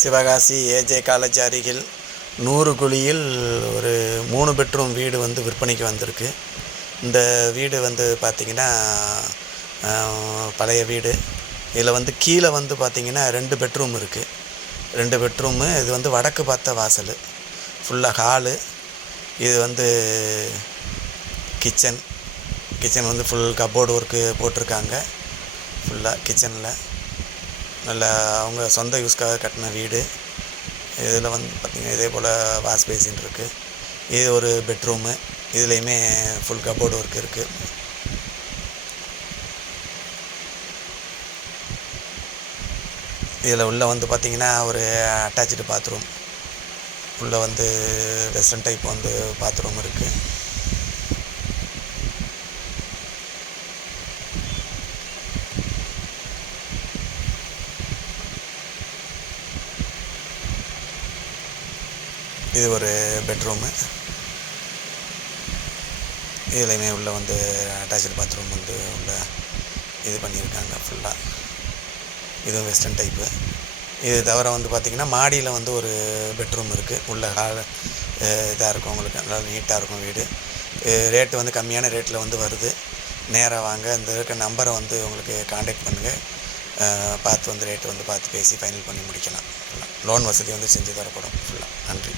Sivakasi AJ college அருகில் 100 குழியில் ஒரு 3 பெட்ரூம் வீடு வந்து விற்பனைக்கு வந்திருக்கு. இந்த வீடு வந்து பார்த்திங்கன்னா பழைய வீடு. இதில் வந்து கீழே வந்து பார்த்திங்கன்னா 2 பெட்ரூம் இருக்குது. 2 பெட்ரூமு. இது வந்து வடக்கு பார்த்த வாசல், ஃபுல்லாக ஹாலு. இது வந்து கிச்சன் வந்து ஃபுல் கப்போர்டு ஒர்க்கு போட்டிருக்காங்க. ஃபுல்லாக கிச்சனில் நல்லா அவங்க சொந்த யூஸ்க்காக கட்டின வீடு. இதில் வந்து பார்த்திங்கன்னா இதே போல் வாஷ் பேசின் இருக்குது. இது ஒரு பெட்ரூமு. இதுலேயுமே ஃபுல் கப்போர்டு ஒர்க் இருக்குது. இதில் உள்ளே வந்து பார்த்திங்கன்னா ஒரு அட்டாச்சு பாத்ரூம். உள்ளே வந்து வெஸ்டர்ன் டைப் வந்து பாத்ரூம் இருக்குது. இது ஒரு பெட்ரூமு. இதுலேயுமே உள்ளே வந்து அட்டாச்சு பாத்ரூம் வந்து உள்ள இது பண்ணியிருக்காங்க ஃபுல்லாக. இதுவும் வெஸ்டர்ன் டைப்பு. இது தவிர வந்து பார்த்திங்கன்னா மாடியில் வந்து ஒரு பெட்ரூம் இருக்குது. உள்ள ஹால் இதாக இருக்கும், உங்களுக்கு நல்லா நீட்டாக இருக்கும் வீடு. ரேட்டு வந்து கம்மியான ரேட்டில் வந்து வருது. நேராக வாங்க. இந்த இருக்க நம்பரை வந்து உங்களுக்கு காண்டாக்ட் பண்ணுங்கள். பார்த்து வந்து ரேட்டு வந்து பார்த்து பேசி ஃபைனல் பண்ணி முடிக்கலாம். லோன் வசதி வந்து செஞ்சு தரப்படும் ஃபுல்லாக. நன்றி.